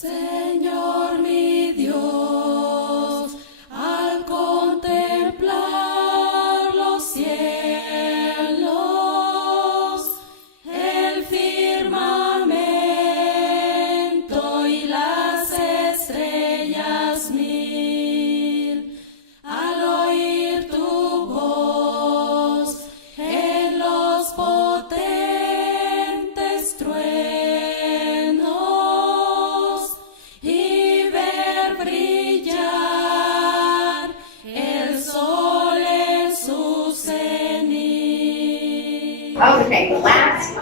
Señor mi Dios, al contemplar los cielos, el firmamento y las estrellas mil, al oír tu voz en los potentes truenos y ver brillar el sol en su cenit. Okay, last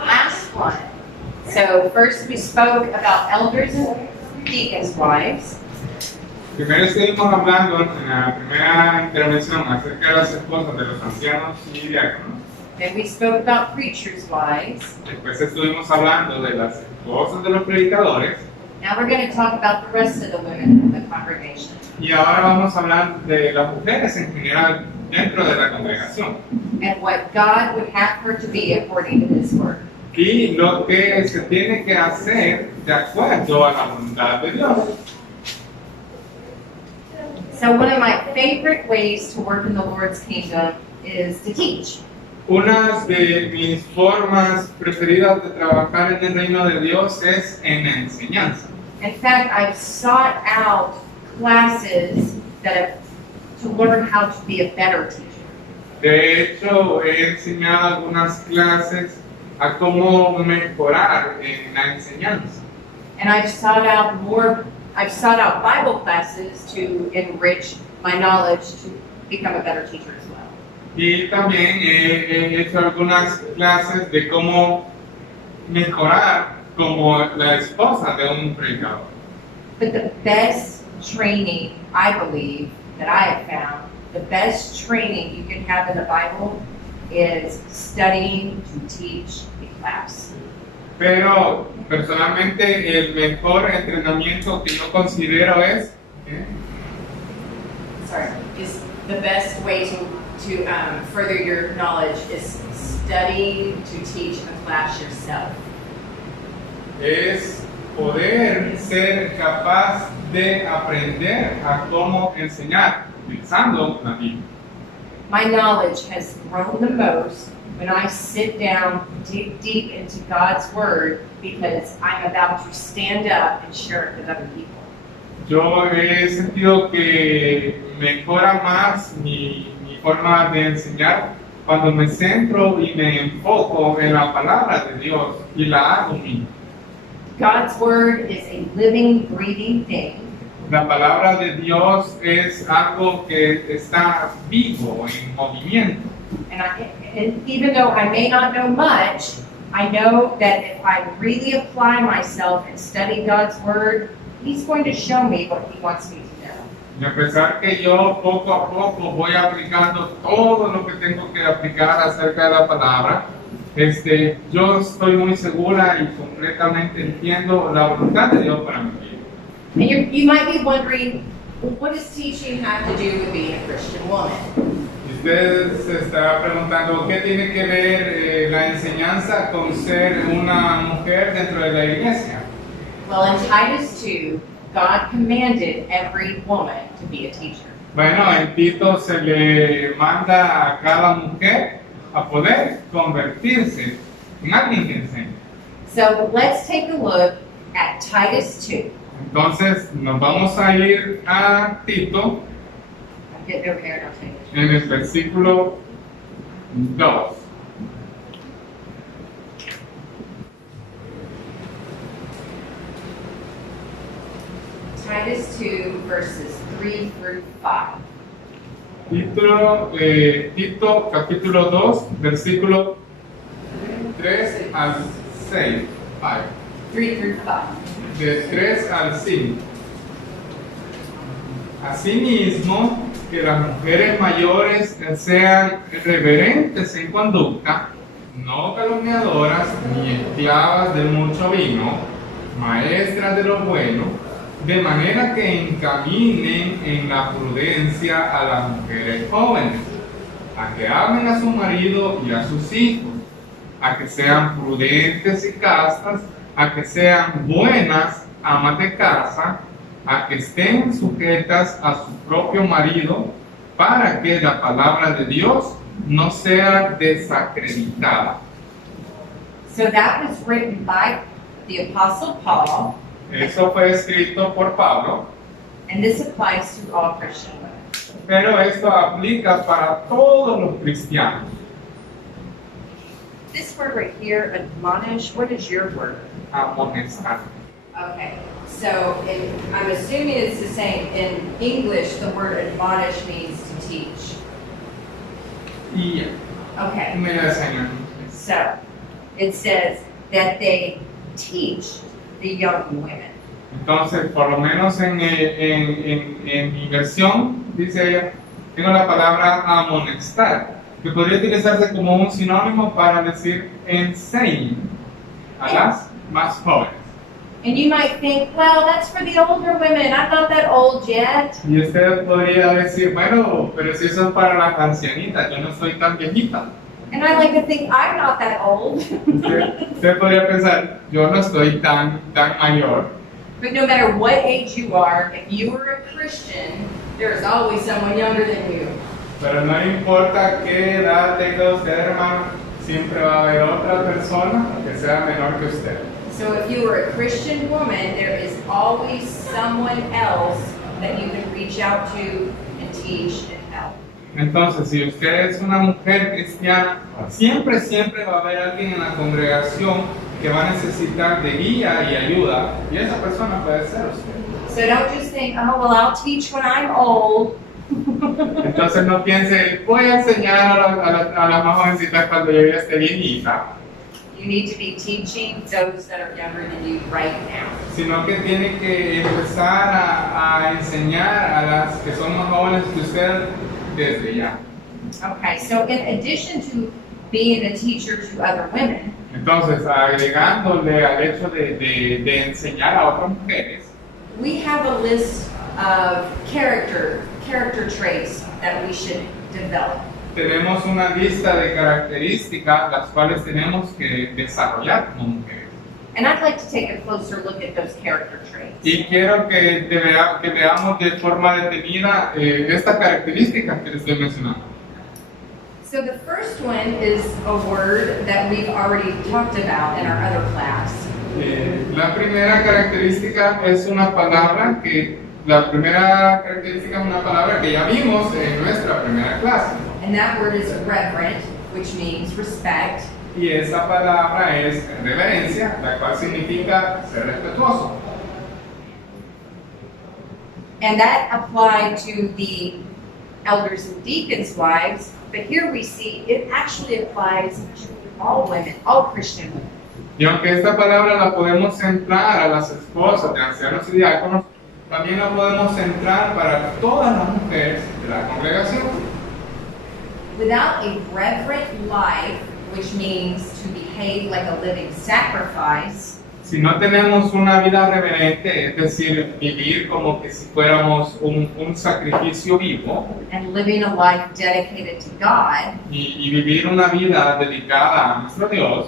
one. So first we spoke about elders and deacons' wives. Primero estuvimos hablando en la primera intervención acerca de las esposas de los ancianos y diáconos. Then we spoke about preachers' wives. Después estuvimos hablando de las esposas de los predicadores. Now we're going to talk about the rest of the women in the congregation. Y ahora vamos a hablar de las mujeres en general dentro de la congregación. And what God would have her to be according to His Word. Y lo que se tiene que hacer de acuerdo a la voluntad de Dios. So one of my favorite ways to work in the Lord's kingdom is to teach. Una de mis formas preferidas de trabajar en el reino de Dios es en la enseñanza. In fact, I've sought out classes to learn how to be a better teacher. De hecho, he enseñado algunas clases a cómo mejorar en la enseñanza. And I've sought out Bible classes to enrich my knowledge to become a better teacher as well. Y también he hecho algunas clases de cómo mejorar como la esposa de un predicador. But the best training, I believe, that I have found, the best training you can have in the Bible is studying to teach a class. Pero personalmente el mejor entrenamiento que yo considero es Is the best way to further your knowledge is study to teach a class yourself. es poder ser capaz de aprender a cómo enseñar utilizando la Biblia. My knowledge has grown the most when I sit down, dig deep into God's Word, because I'm about to stand up and share it with other people. Yo he sentido que mejora más mi forma de enseñar cuando me centro y me enfoco en la palabra de Dios y la hago mía. God's Word is a living, breathing thing. La palabra de Dios es algo que está vivo, en movimiento. And even though I may not know much, I know that if I really apply myself and study God's Word, He's going to show me what He wants me to know. Y a pesar que yo poco a poco voy aplicando todo lo que tengo que aplicar acerca de la palabra, yo estoy muy segura y completamente entiendo la voluntad de Dios para mi vida. And you might be wondering, well, what does teaching have to do with being a Christian woman? Y usted se estará preguntando, ¿qué tiene que ver la enseñanza con ser una mujer dentro de la iglesia? Well, in Titus 2, God commanded every woman to be a teacher. Bueno, en Tito se le manda a cada mujer a poder convertirse en alguien que enseñe. So let's take a look at Titus 2. Entonces nos vamos a ir a Tito I'm getting over here and I'll take it. en el versículo 2. Titus 2, verses 3 through 5. Tito capítulo 2, versículo 3 al 6. 3 through 5. De 3 al 5. Asimismo, que las mujeres mayores sean reverentes en conducta, no calumniadoras ni esclavas de mucho vino, maestras de lo bueno, de manera que encaminen en la prudencia a las mujeres jóvenes, a que amen a su marido y a sus hijos, a que sean prudentes y castas, a que sean buenas amas de casa a que estén sujetas a su propio marido para que la palabra de Dios no sea desacreditada. So that was written by the Apostle Paul, Eso fue escrito por Pablo, and this applies to all Christian women. pero esto aplica para todos los cristianos. This word right here, admonish, what is your word? Amonestar. Okay, so I'm assuming it's the same. In English, the word admonish means to teach. Y Okay, me la enseñan. so it says that they teach the young women. Entonces, por lo menos en mi versión, dice ella, tengo la palabra amonestar, que podría utilizarse como un sinónimo para decir enseñe a las más jóvenes. And you might think, well, that's for the older women. I'm not that old yet. Y usted podría decir, bueno, pero si eso es para las ancianitas, yo no soy tan viejita. And I like to think I'm not that old. Usted podría pensar, yo no estoy tan mayor. But no matter what age you are, if you are a Christian, there is always someone younger than you. Pero no importa qué edad tenga usted, hermano, siempre va a haber otra persona que sea menor que usted. So if you are a Christian woman, there is always someone else that you can reach out to and teach and help. Entonces, si usted es una mujer cristiana, siempre va a haber alguien en la congregación que va a necesitar de guía y ayuda, y esa persona puede ser usted. So don't just think, oh, well, I'll teach when I'm old. Entonces no piense, voy a enseñar a las más jovencitas cuando yo ya esté viejita, You need to be teaching those that are younger than you right now. sino que tiene que empezar a enseñar a las que son más jóvenes que usted desde ya. Okay, so in addition to being a teacher to other women, Entonces, agregándole al hecho de enseñar a otras mujeres, we have a list of character traits that we should develop. tenemos una lista de características las cuales tenemos que desarrollar como mujeres. And I'd like to take a closer look at those character traits. Y quiero que veamos de forma detenida estas características que les estoy mencionando. So the first one is a word that we've already talked about in our other class. La primera característica es una palabra que ya vimos en nuestra primera clase. And that word is reverent, which means respect. Y esa palabra es reverencia, la cual significa ser respetuoso. And that applied to the elders and deacons' wives, but here we see it actually applies to all women, all Christian women. Y aunque esta palabra la podemos centrar a las esposas de ancianos y diáconos, también la podemos centrar para todas las mujeres de la congregación. Without a reverent life, which means to behave like a living sacrifice, Si no tenemos una vida reverente, es decir, vivir como que si fuéramos un sacrificio vivo and living a life dedicated to God, y vivir una vida dedicada a nuestro Dios,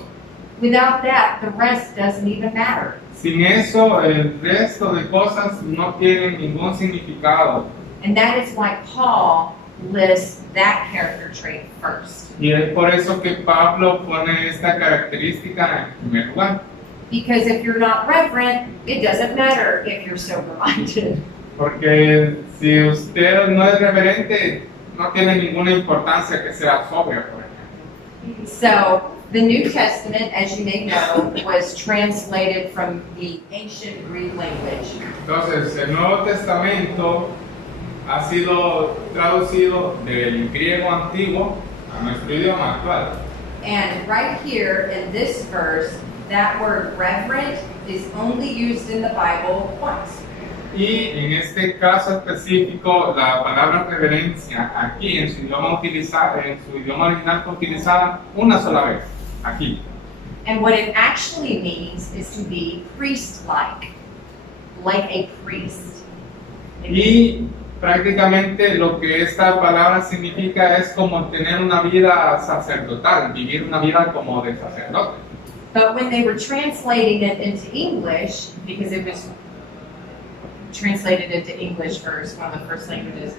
without that, the rest doesn't even matter. sin eso el resto de cosas no tienen ningún significado. And that is why Paul lists that character trait first. Y es por eso que Pablo pone esta característica en primer lugar. Because if you're not reverent, it doesn't matter if you're sober-minded. Porque si usted no es reverente, no tiene ninguna importancia que sea sobrio, por ejemplo. So, the New Testament, as you may know, was translated from the ancient Greek language. Entonces, el Nuevo Testamento ha sido traducido del griego antiguo a nuestro idioma actual. And right here in this verse, that word reverent is only used in the Bible once. Y en este caso específico, la palabra reverencia aquí en su idioma original fue utilizada una sola vez, aquí. And what it actually means is to be priest-like, like a priest. Y prácticamente lo que esta palabra significa es como tener una vida sacerdotal, vivir una vida como de sacerdote. But when they were translating it into English, because it was translated into English first, one of the first languages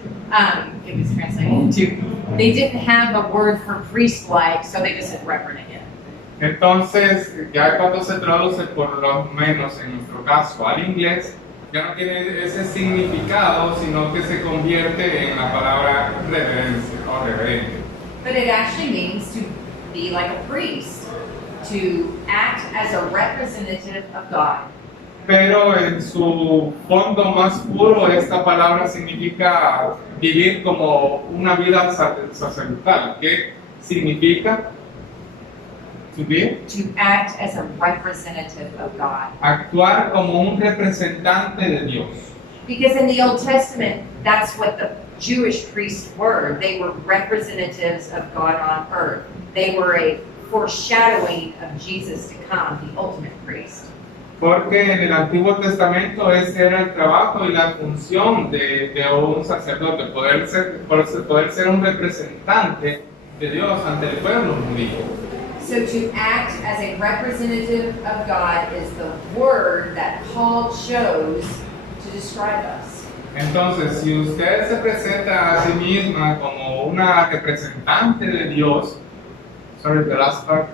it was translated into. They didn't have a word for priest-like, so they just said reverend again. Entonces, ya cuando se traduce por lo menos en nuestro caso al inglés, ya no tiene ese significado, sino que se convierte en la palabra reverencia o reverente. But it actually means to be like a priest, to act as a representative of God. Pero en su fondo más puro, esta palabra significa vivir como una vida sacerdotal. ¿Qué significa? To be? To act as a representative of God. Actuar como un representante de Dios. Because in the Old Testament, that's what the Jewish priests were. They were representatives of God on earth. They were a foreshadowing of Jesus to come, the ultimate priest. Porque en el Antiguo Testamento ese era el trabajo y la función de un sacerdote, poder ser un representante de Dios ante el pueblo judío. So to act as a representative of God is the word that Paul chose to describe us. Entonces, si usted se presenta a sí misma como una representante de Dios, sorry, the last part.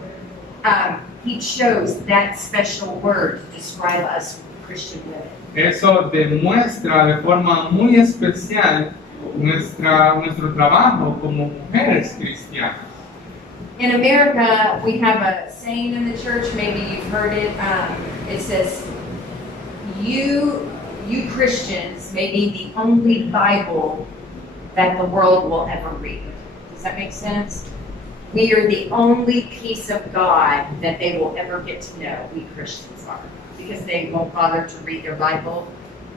He chose that special word to describe us Christian women. Eso demuestra de forma muy especial nuestro trabajo como mujeres cristianas. In America, we have a saying in the church, maybe you've heard it. It says, you Christians may be the only Bible that the world will ever read. Does that make sense? We are the only piece of God that they will ever get to know, we Christians are, because they won't bother to read their Bible.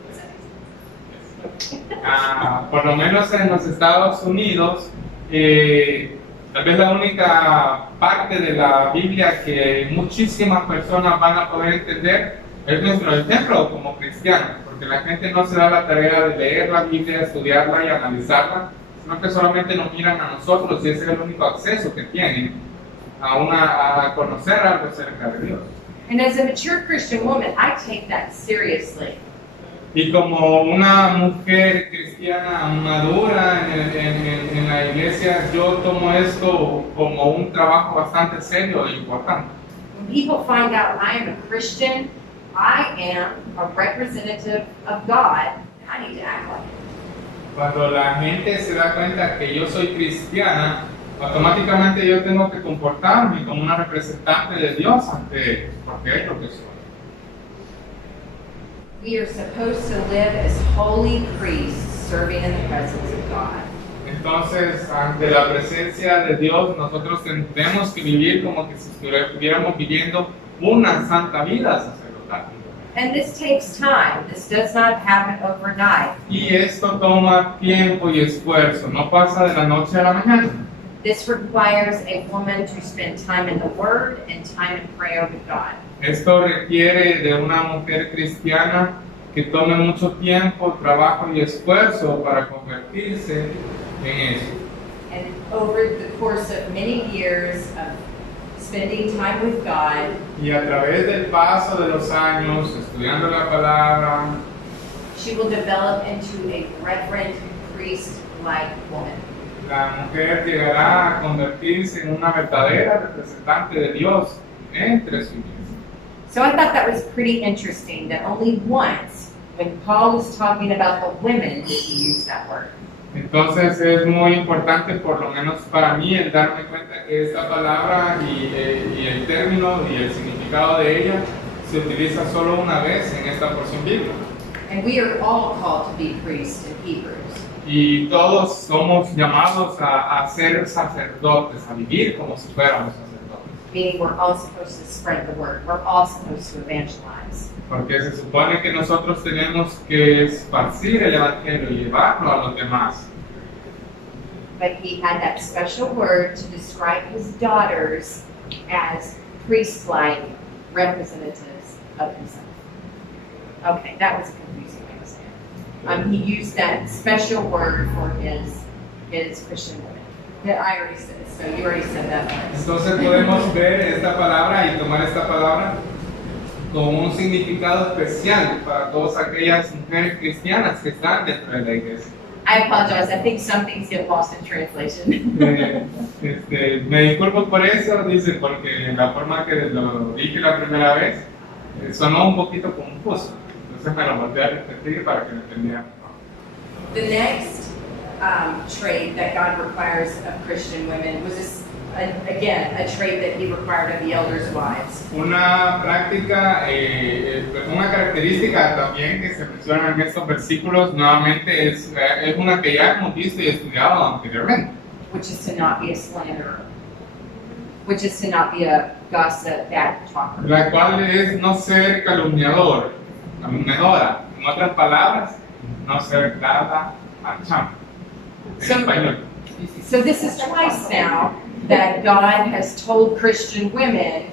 Does that make sense? Por lo menos en los Estados Unidos, tal vez la única parte de la Biblia que muchísimas personas van a poder entender es nuestro ejemplo como cristianos, porque la gente no se da la tarea de leer la Biblia, estudiarla y analizarla, sino que solamente nos miran a nosotros y ese es el único acceso que tienen a conocer algo acerca de Dios. And as a mature Christian woman, I take that seriously. Y como una mujer cristiana madura en la iglesia, yo tomo esto como un trabajo bastante serio e importante. When people find out I am a Christian, I am a representative of God. I need to act like it. Cuando la gente se da cuenta que yo soy cristiana, automáticamente yo tengo que comportarme como una representante de Dios ante ellos, porque es lo que soy. We are supposed to live as holy priests serving in the presence of God. Entonces, ante la presencia de Dios, nosotros tenemos que vivir como que si estuviéramos viviendo una santa vida sacerdotal. And this takes time. This does not happen overnight. Y esto toma tiempo y esfuerzo, no pasa de la noche a la mañana. This requires a woman to spend time in the Word and time in prayer with God. Esto requiere de una mujer cristiana que tome mucho tiempo, trabajo y esfuerzo para convertirse en eso. And over the course of many years of spending time with God, Y a través del paso de los años, estudiando la palabra, she will develop into a reverent priest-like woman. la mujer llegará a convertirse en una verdadera representante de Dios entre su iglesia. So I thought that was pretty interesting that only once, when Paul was talking about the women, did he use that word. Entonces es muy importante, por lo menos para mí, el darme cuenta que esta palabra y el término y el significado de ella se utiliza solo una vez en esta porción bíblica. And we are all called to be priests in Hebrews. Y todos somos llamados a ser sacerdotes, a vivir como si fuéramos sacerdotes. Meaning we're all supposed to spread the word. We're all supposed to evangelize. Porque se supone que nosotros tenemos que esparcir el evangelio y llevarlo a los demás. But he had that special word to describe his daughters as priest-like representatives of himself. Okay, that was a confusing way to say it. He used that special word for his Christian women. That I already said, so you already said that one. Entonces podemos ver esta palabra y tomar esta palabra con un significado especial para todas aquellas mujeres cristianas que están dentro de la iglesia. I apologize. I think some things get lost in translation. Me disculpo por eso, dice, porque la forma que lo dije la primera vez sonó un poquito confuso. Entonces me lo volví a repetir para que lo entendieran. The next trait that God requires of Christian women was again a trait that He required of the elders' wives. Una práctica, una característica también que se menciona en estos versículos nuevamente es una que ya hemos visto y estudiado anteriormente. Which is to not be a slanderer, which is to not be a gossip, bad talker. La cual es no ser calumniador, calumniadora. En otras palabras, no ser dada al champ. En español. So this is twice now that God has told Christian women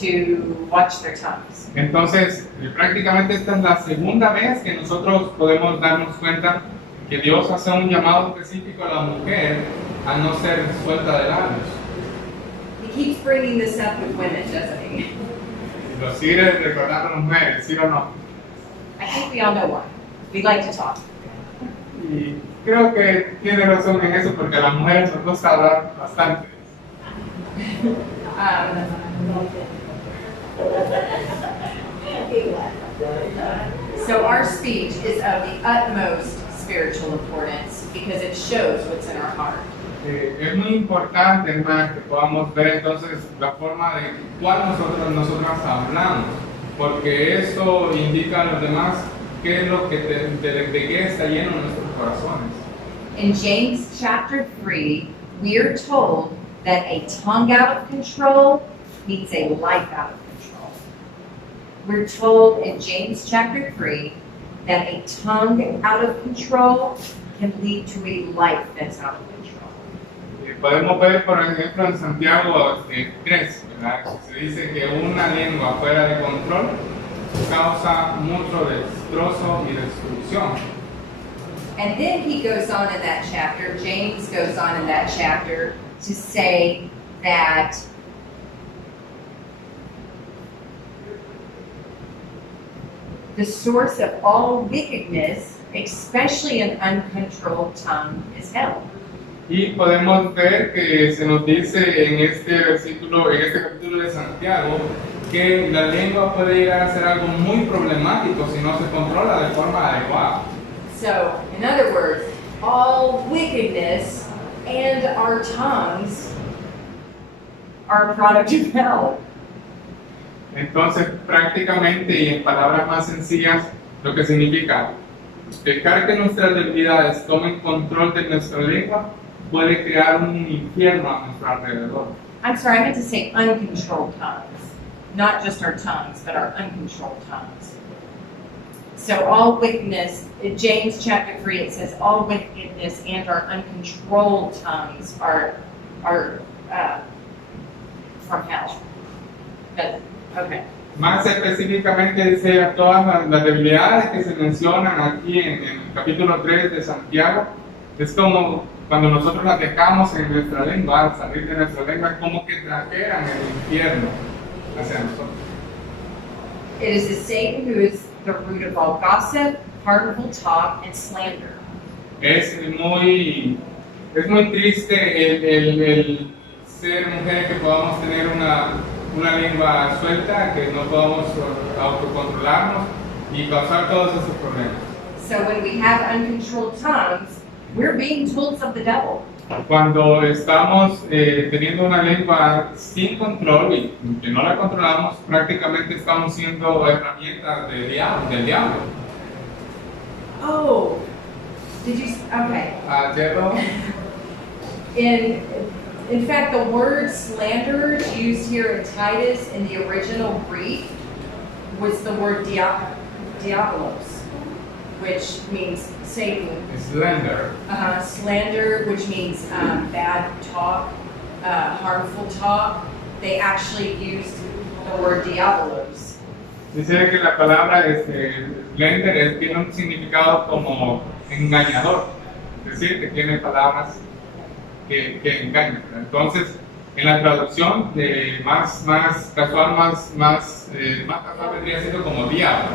to watch their tongues. Entonces, prácticamente esta es la segunda vez que nosotros podemos darnos cuenta que Dios hace un llamado específico a la mujer a no ser suelta de labios. He keeps bringing this up with women, doesn't he? Lo sigue recordando a las mujeres, ¿sí o no? I think we all know why. We like to talk. Y creo que tiene razón en eso porque a las mujeres nos gusta hablar bastante. So our speech is of the utmost spiritual importance because it shows what's in our heart. Es muy importante, hermanos, que podamos ver entonces la forma de cuál nosotras hablamos, porque eso indica a los demás qué es lo que de qué está lleno nuestros corazones. In James chapter 3, we are told that a tongue out of control means a life out of control. We're told in James chapter 3 that a tongue out of control can lead to a life that's out of control. Podemos ver, por ejemplo, en Santiago 3, ¿verdad? Se dice que una lengua fuera de control causa mucho destrozo y destrucción. And then he goes on in that chapter, James goes on in that chapter to say that the source of all wickedness, especially an uncontrolled tongue, is hell. Y podemos ver que se nos dice en este versículo, en este capítulo de Santiago, que la lengua puede llegar a ser algo muy problemático si no se controla de forma adecuada. So, in other words, all wickedness and our tongues are a product of hell. Entonces, prácticamente y en palabras más sencillas, lo que significa dejar que nuestras debilidades tomen control de nuestra lengua puede crear un infierno a nuestro alrededor. I'm sorry, I meant to say uncontrolled tongues. Not just our tongues, but our uncontrolled tongues. So all wickedness, in James chapter 3, it says all wickedness and our uncontrolled tongues are from hell. But, okay. Más específicamente dice a todas las debilidades que se mencionan aquí en el capítulo 3 de Santiago, es como cuando nosotros las dejamos en nuestra lengua, al salir de nuestra lengua, es como que trajeran el infierno hacia nosotros. It is the Satan who is the root of all gossip, harmful talk, and slander. Es muy triste el ser mujeres que podamos tener una lengua suelta, que no podamos autocontrolarnos y causar todos esos problemas. So when we have uncontrolled tongues, we're being tools of the devil. Cuando estamos teniendo una lengua sin control y que no la controlamos, prácticamente estamos siendo herramientas del diablo. Oh, did you? Okay. ¿Cierto? In fact, the word slanderer used here in Titus in the original Greek was the word diabolos, which means Satan. Slander. Slander, which means bad talk, harmful talk. They actually used the word diabolos. Dice que la palabra slander tiene un significado como engañador, es decir, que tiene palabras que engañan. Entonces, En la traducción de más casual, más casual vendría siendo como diablo.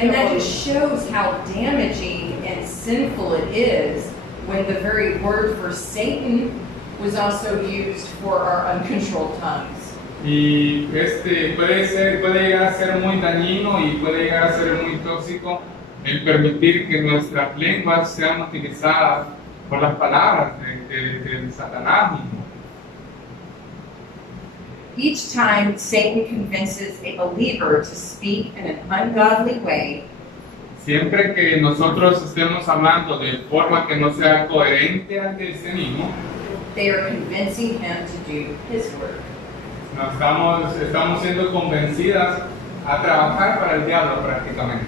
And that just shows how damaging and sinful it is when the very word for Satan was also used for our uncontrolled tongues. Y puede llegar a ser muy dañino y puede llegar a ser muy tóxico el permitir que nuestras lenguas sean utilizadas por las palabras de Satanás mismo. Each time Satan convinces a believer to speak in an ungodly way, Siempre que nosotros estemos hablando de forma que no sea coherente ante el mismo, they are convincing him to do his work. estamos siendo convencidas a trabajar para el diablo prácticamente.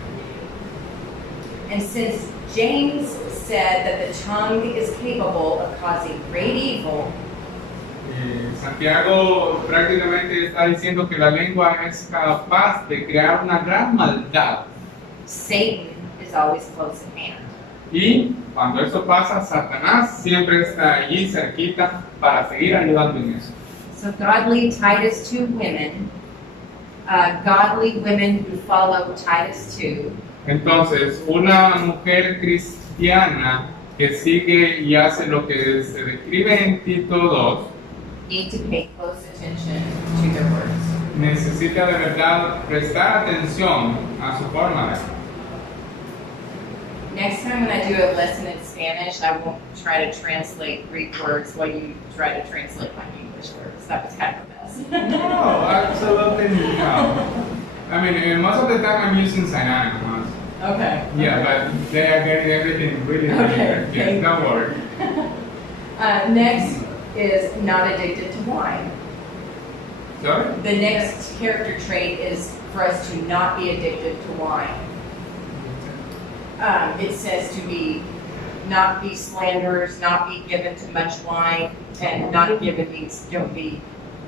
And since James said that the tongue is capable of causing great evil, Santiago prácticamente está diciendo que la lengua es capaz de crear una gran maldad. Satan is always close at hand. Y cuando eso pasa, Satanás siempre está allí cerquita para seguir ayudando en eso. So godly Titus 2 women, godly women who follow Titus 2, Entonces, una mujer cristiana que sigue y hace lo que se describe en Tito 2, need to pay close attention to their words. necesita de verdad prestar atención a su forma de hablar. Next time when I do a lesson in Spanish, I won't try to translate Greek words while you try to translate my English words. That was kind of a mess. No, absolutely no. I mean, most of the time I'm using synonyms. Okay. Yeah, but they are getting everything really, really Okay, good. Yes, don't worry. Next is not addicted to wine. Sorry? The next character trait is for us to not be addicted to wine. It says to not be slanderers, not be given to much wine, and not given means don't be.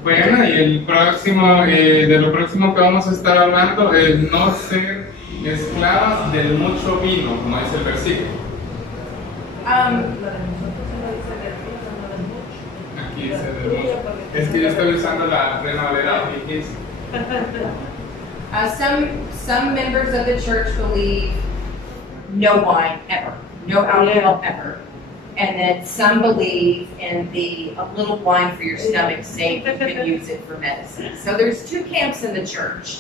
Bueno, y el próximo, de lo próximo que vamos a estar hablando es no ser esclavas del mucho vino, como dice el versículo. Aquí dice del mucho. Es que yo estoy usando la Reina Valera VX. Some members of the church believe no wine ever, no alcohol ever. And then some believe in a little wine for your stomach's sake, you can use it for medicine. So there's two camps in the church.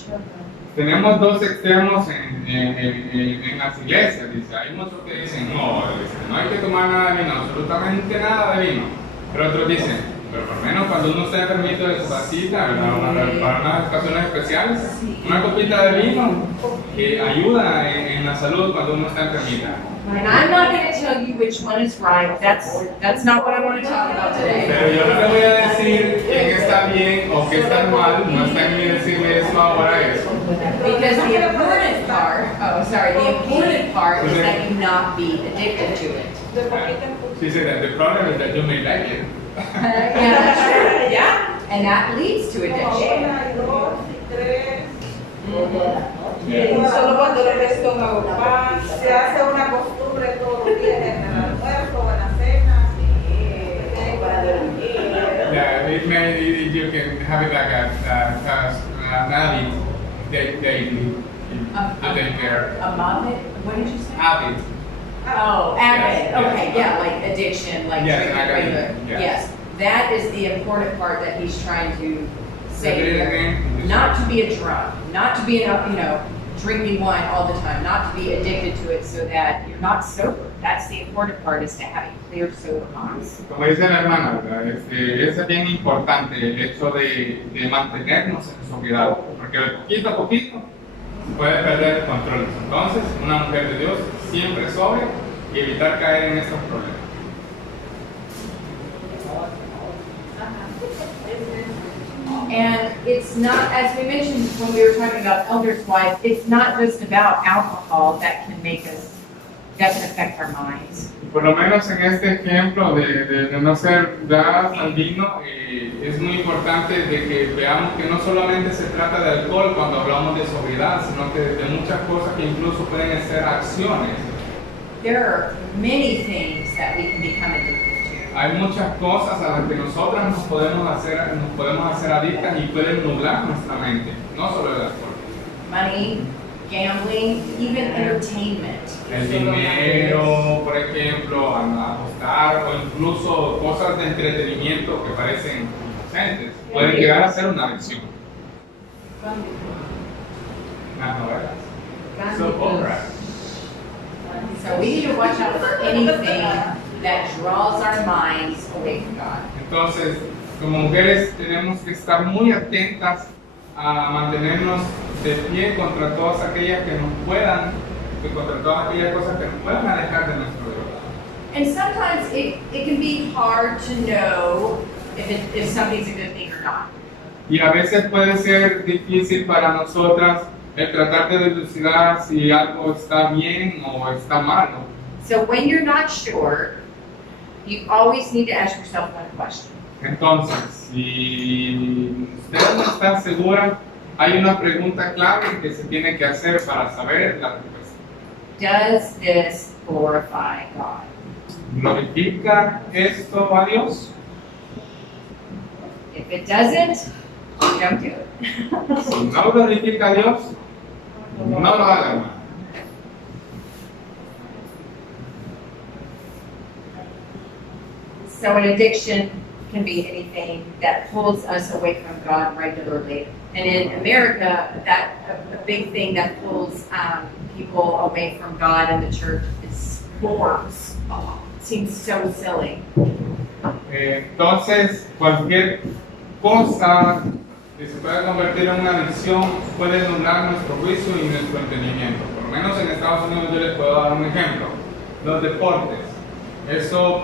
Tenemos dos extremos en las iglesias, dice. Hay muchos que dicen, no, no hay que tomar nada de vino, absolutamente nada de vino. Pero otros dicen, pero por lo menos cuando uno está enfermito de su vasita, para unas ocasiones especiales, una copita de vino que ayuda en la salud cuando uno está enfermita. And I'm not going to tell you which one is right. That's not what I want to talk about today. Pero yo no le voy a decir quién está bien o qué está mal, no está en mí decirle eso ahora eso. Because the important part is that you not be addicted to it. She said that the problem is that you may like it. Yeah, that's true. Yeah, and that leads to addiction. Y solo cuando el estómago se hace una costumbre todos los días en el almuerzo o en la cena. Para dormir. Yeah, you can have it like an habit daily to take care. A habit? What did you say? Habit. Oh, habit. Yes, Okay, yes. Yeah, like addiction, like Yes, drinking I got it. regular. Yes. Yes, that is the important part that he's trying to say Say it here. again. Not to be a drunk, not to be drinking wine all the time, not to be addicted to it so that you're not sober. That's the important part, is to have a clear sober mind. Como dice la hermana, ¿verdad? Es bien importante el hecho de mantenernos en sobriedad, porque de poquito a poquito puede perder el control. Entonces, una mujer de Dios siempre sobria y evitar caer en estos problemas. And it's not, as we mentioned when we were talking about elders' wives, it's not just about alcohol that can affect our minds. Por lo menos en este ejemplo de no ser dadas al vino, es muy importante de que veamos que no solamente se trata de alcohol cuando hablamos de sobriedad, sino que de muchas cosas que incluso pueden ser acciones. There are many things that we can become addicted to. hay muchas cosas a las que nosotras nos podemos hacer adictas y pueden nublar nuestra mente, no solo el alcohol. Money, gambling, even entertainment. El dinero, por ejemplo, a apostar o incluso cosas de entretenimiento que parecen inocentes, pueden llegar a ser una adicción. Las novelas. Soap operas. So we need to watch out for anything that draws our minds away from God. Entonces, como mujeres tenemos que estar muy atentas a mantenernos de pie contra todas aquellas que nos puedan, contra todas aquellas cosas que nos puedan alejar de nuestro Dios. And sometimes it can be hard to know if something's a good thing or not. Y a veces puede ser difícil para nosotras el tratar de dilucidar si algo está bien o está mal, ¿no? So when you're not sure, you always need to ask yourself one question. Entonces, si usted no está segura, hay una pregunta clave que se tiene que hacer para saber la respuesta. Does this glorify God? ¿Glorifica esto a Dios? If it doesn't, don't do it. Si no glorifica a Dios, no lo hagan más. So an addiction can be anything that pulls us away from God regularly. And in America, a big thing that pulls people away from God and the church is sports. Oh, it seems so silly. Entonces, cualquier cosa que se pueda convertir en una adicción puede nublar nuestro juicio y nuestro entendimiento. Por lo menos en Estados Unidos yo les puedo dar un ejemplo. Los deportes. Eso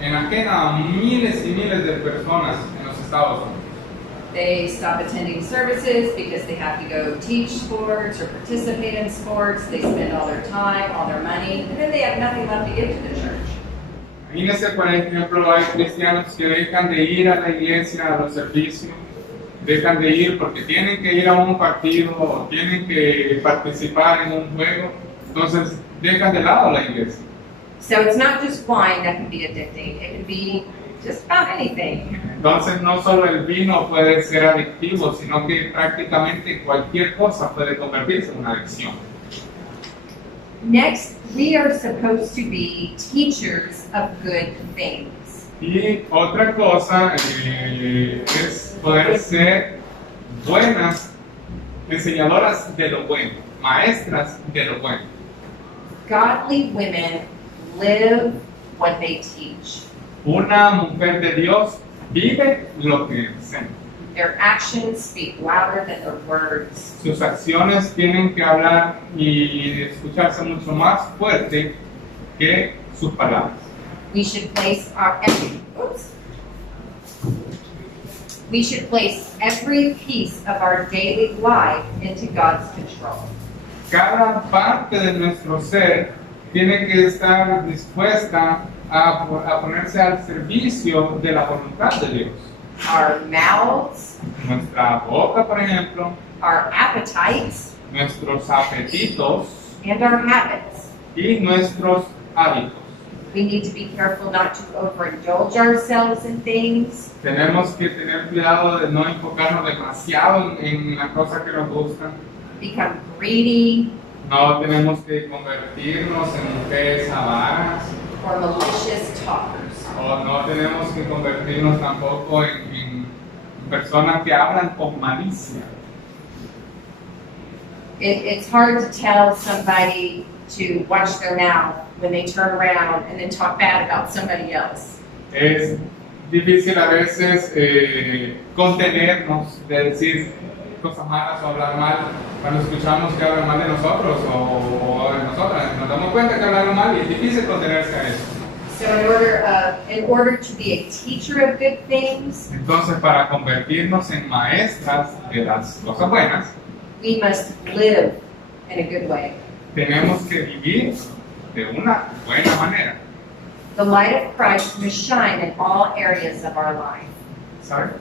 enajena a miles y miles de personas en los Estados Unidos. They stop attending services because they have to go teach sports or participate in sports. They spend all their time, all their money, and then they have nothing left to give to the church. Imagínense, por ejemplo, hay cristianos que dejan de ir a la iglesia, a los servicios, dejan de ir porque tienen que ir a un partido o tienen que participar en un juego, entonces dejan de lado la iglesia. So it's not just wine that can be addicting. It can be just about anything. Entonces no solo el vino puede ser adictivo, sino que prácticamente cualquier cosa puede convertirse en una adicción. Next, we are supposed to be teachers of good things. Y otra cosa es poder ser buenas enseñadoras de lo bueno, maestras de lo bueno. Godly women live what they teach. Una mujer de Dios vive lo que enseña. Their actions speak louder than their words. Sus acciones tienen que hablar y escucharse mucho más fuerte que sus palabras. We should place every piece of our daily life into God's control. Cada parte de nuestro ser tiene que estar dispuesta a ponerse al servicio de la voluntad de Dios. Our mouths, Nuestra boca, por ejemplo, our appetites, nuestros apetitos and our habits. y nuestros hábitos. We need to be careful not to overindulge ourselves in things. Tenemos que tener cuidado de no enfocarnos demasiado en las cosas que nos gustan. Become greedy No tenemos que convertirnos en mujeres avaras or malicious talkers. o no tenemos que convertirnos tampoco en personas que hablan con malicia. It's hard to tell somebody to watch their mouth when they turn around and then talk bad about somebody else. Es difícil a veces contenernos de decir cosas malas o hablar mal cuando escuchamos que hablan mal de nosotros o de nosotras. Nos damos cuenta que hablan mal y es difícil contenerse a eso. So in order to be a teacher of good things, Entonces, para convertirnos en maestras de las cosas buenas, we must live in a good way. tenemos que vivir de una buena manera. The light of Christ must shine in all areas of our life. ¿Sabes?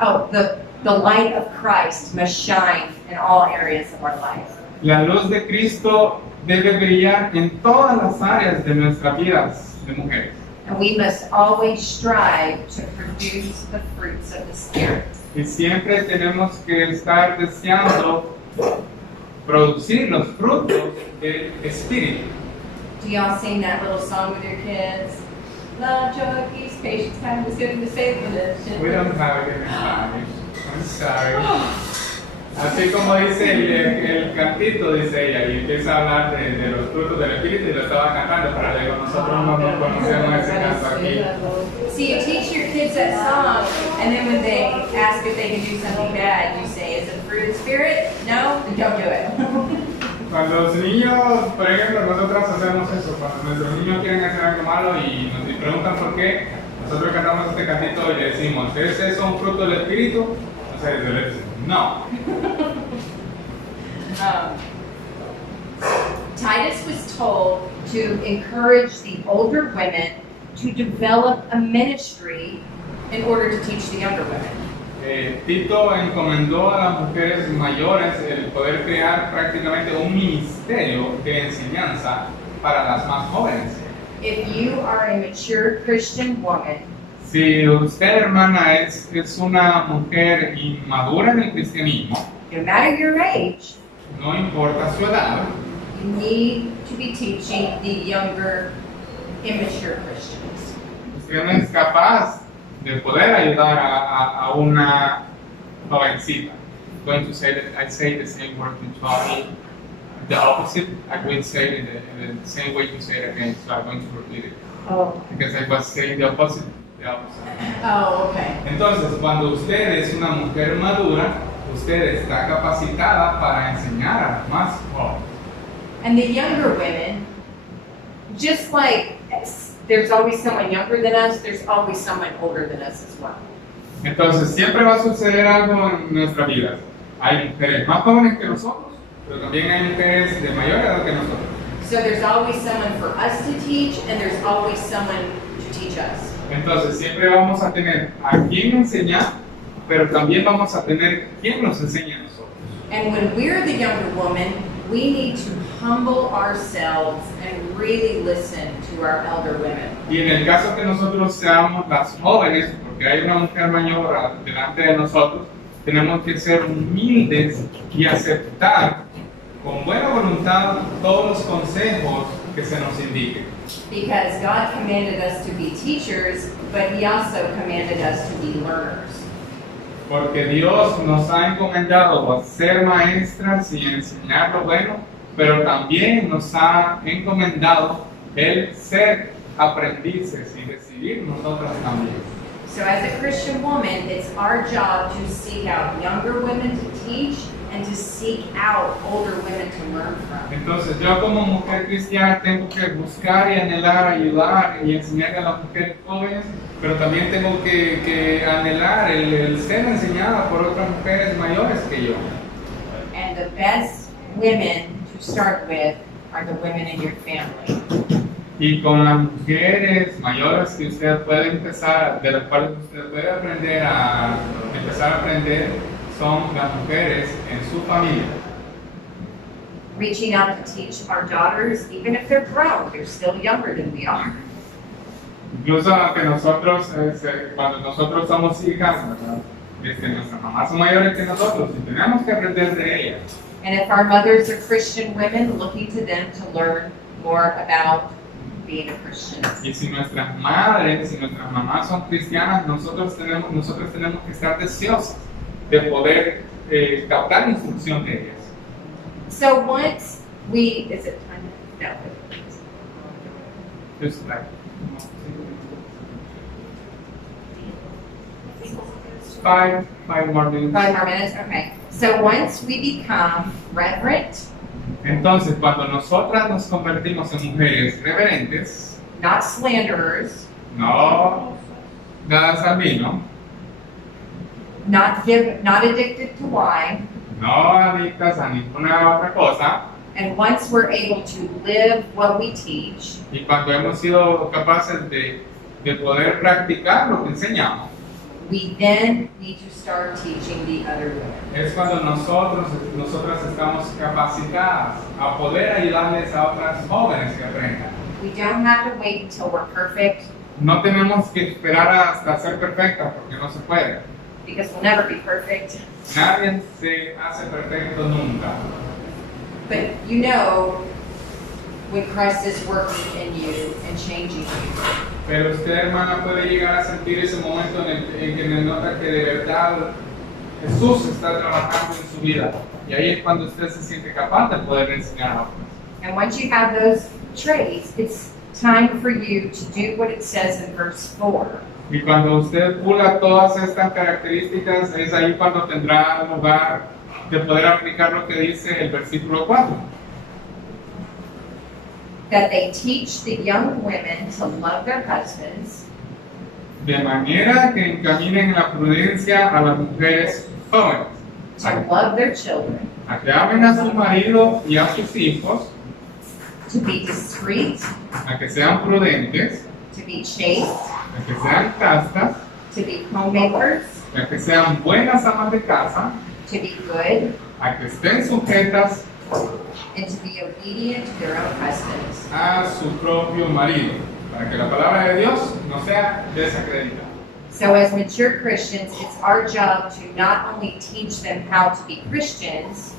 Oh, the light of Christ must shine in all areas of our life. La luz de Cristo debe brillar en todas las áreas de nuestras vidas de mujeres. And we must always strive to produce the fruits of the Spirit. Y siempre tenemos que estar deseando producir los frutos del Espíritu. Do y'all sing that little song with your kids? Love, joy, peace, patience, kindness, goodness, faithfulness. We don't have it in Spanish. I'm sorry. Así como dice el cantito, dice ella, y empieza a hablar de los frutos del Espíritu y lo estaba cantando para luego nosotros no conocemos ese canto aquí. See, you teach your kids that song, and then when they ask if they can do something bad, you say, is it the fruit of the Spirit? No? Then don't do it. Cuando los niños, por ejemplo, nosotros hacemos eso, cuando nuestros niños quieren hacer algo malo y nos preguntan por qué, nosotros cantamos este cantito y le decimos, ¿es eso un fruto del Espíritu? Entonces le decimos, no. Titus was told to encourage the older women to develop a ministry in order to teach the younger women. Tito encomendó a las mujeres mayores el poder crear prácticamente un ministerio de enseñanza para las más jóvenes. If you are a mature Christian woman, Si usted, hermana, es una mujer inmadura en el cristianismo, no matter your age, no importa su edad, you need to be teaching the younger, immature Christians. usted no es capaz de poder ayudar a una jovencita. I'm going to say that I say the same word in Swahili, the opposite. I will say it in the same way you say it again, so I'm going to repeat it. Oh. Because I was saying the opposite. Oh, okay. Entonces, cuando usted es una mujer madura, usted está capacitada para enseñar a los más jóvenes. And the younger women, just like there's always someone younger than us, there's always someone older than us as well. Entonces, siempre va a suceder algo en nuestra vida. Hay mujeres más jóvenes que nosotros, pero también hay mujeres de mayor edad que nosotros. So there's always someone for us to teach, and there's always someone to teach us. Entonces, siempre vamos a tener a quien enseñar, pero también vamos a tener quien nos enseña a nosotros. And when we're the younger woman, we need to humble ourselves and really listen to our elder women. Y en el caso que nosotros seamos las jóvenes, porque hay una mujer mayor delante de nosotros, tenemos que ser humildes y aceptar con buena voluntad todos los consejos que se nos indiquen. Because God commanded us to be teachers, but He also commanded us to be learners. Porque Dios nos ha encomendado a ser maestras y enseñar lo bueno, pero también nos ha encomendado el ser aprendices y decidir nosotras también. So as a Christian woman, it's our job to seek out younger women to teach and to seek out older women to learn from. Entonces yo como mujer cristiana tengo que buscar y anhelar, ayudar y enseñar a las mujeres jóvenes, pero también tengo que anhelar el ser enseñada por otras mujeres mayores que yo. And the best women to start with are the women in your family. Y con las mujeres mayores que usted puede empezar, de las cuales usted puede empezar a aprender, son las mujeres en su familia. Reaching out to teach our daughters, even if they're grown, they're still younger than we are. Incluso aunque nosotros, cuando nosotros somos hijas, ¿verdad? Nuestras mamás son mayores que nosotros y tenemos que aprender de ellas. And if our mothers are Christian women, looking to them to learn more about being a Christian. Y si nuestras madres, si nuestras mamás son cristianas, nosotros tenemos que estar deseosas de poder captar instrucción de ellas. So once we, is it time? No. Just like, five more minutes. 5 more minutes, okay. So once we become reverent, Entonces, cuando nosotras nos convertimos en mujeres reverentes, not slanderers, no dadas al vino, not addicted to wine, no adictas a ninguna otra cosa, and once we're able to live what we teach, y cuando hemos sido capaces de poder practicar lo que enseñamos, we then need to start teaching the other women. es cuando nosotras estamos capacitadas a poder ayudarles a otras jóvenes que aprendan. We don't have to wait until we're perfect No tenemos que esperar hasta ser perfectas porque no se puede. because we'll never be perfect. Nadie se hace perfecto nunca. But you know when Christ is working in you and changing you. Pero usted, hermana, puede llegar a sentir ese momento en que me nota que de verdad Jesús está trabajando en su vida. Y ahí es cuando usted se siente capaz de poder enseñar a otros. And once you have those traits, it's time for you to do what it says in verse 4. Y cuando usted pula todas estas características, es ahí cuando tendrá lugar de poder aplicar lo que dice el versículo 4. That they teach the young women to love their husbands, De manera que encaminen en la prudencia a las mujeres jóvenes, to love their children, a que amen a su marido y a sus hijos, to be discreet, a que sean prudentes, to be chaste, a que sean castas, to be homemakers, a que sean buenas amas de casa, to be good, a que estén sujetas and to be obedient to their own husbands. a su propio marido, para que la palabra de Dios no sea desacreditada. So as mature Christians, it's our job to not only teach them how to be Christians,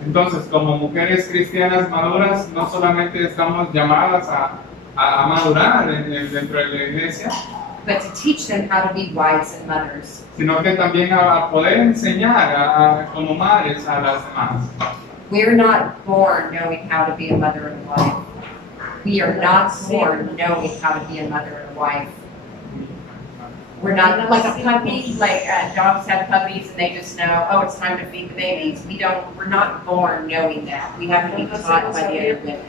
Entonces, como mujeres cristianas maduras, no solamente estamos llamadas a madurar dentro de la iglesia, but to teach them how to be wives and mothers. sino que también a poder enseñar como madres a las demás. We're not born knowing how to be a mother and a wife. We are not born knowing how to be a mother and a wife. We're not like a puppy, like dogs have puppies and they just know, oh, it's time to feed the babies. We're not born knowing that. We have to be taught by the other women.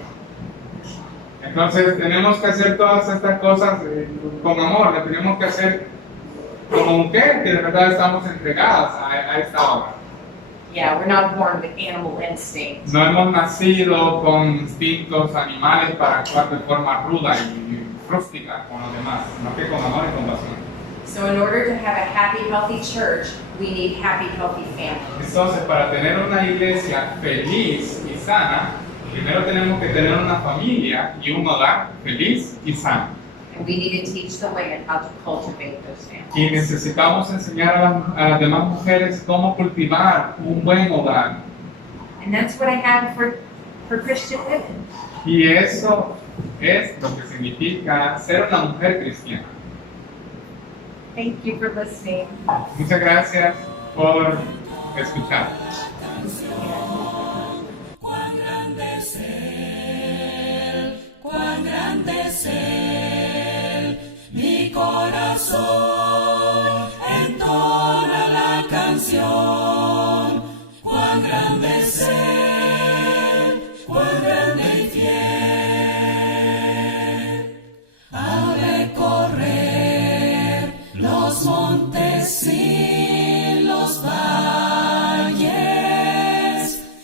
Entonces, tenemos que hacer todas estas cosas con amor, las tenemos que hacer como mujeres que de verdad estamos entregadas a esta obra. Yeah, we're not born with animal instinct. No hemos nacido con instintos animales para actuar de forma ruda y rústica con los demás, sino que con amor y compasión. So in order to have a happy, healthy church, we need happy, healthy families. Entonces, para tener una iglesia feliz y sana, primero tenemos que tener una familia y un hogar feliz y sano. And we need to teach the women how to cultivate those families. Y necesitamos enseñar a las demás mujeres cómo cultivar un buen hogar. And that's what I have for Christian women. Y eso es lo que significa ser una mujer cristiana. Thank you for listening. Muchas gracias por escuchar. Cuán grande es Él, cuán grande es Él, mi corazón entona la canción. Cuán grande es Él, cuán grande y fiel. Al recorrer los montes y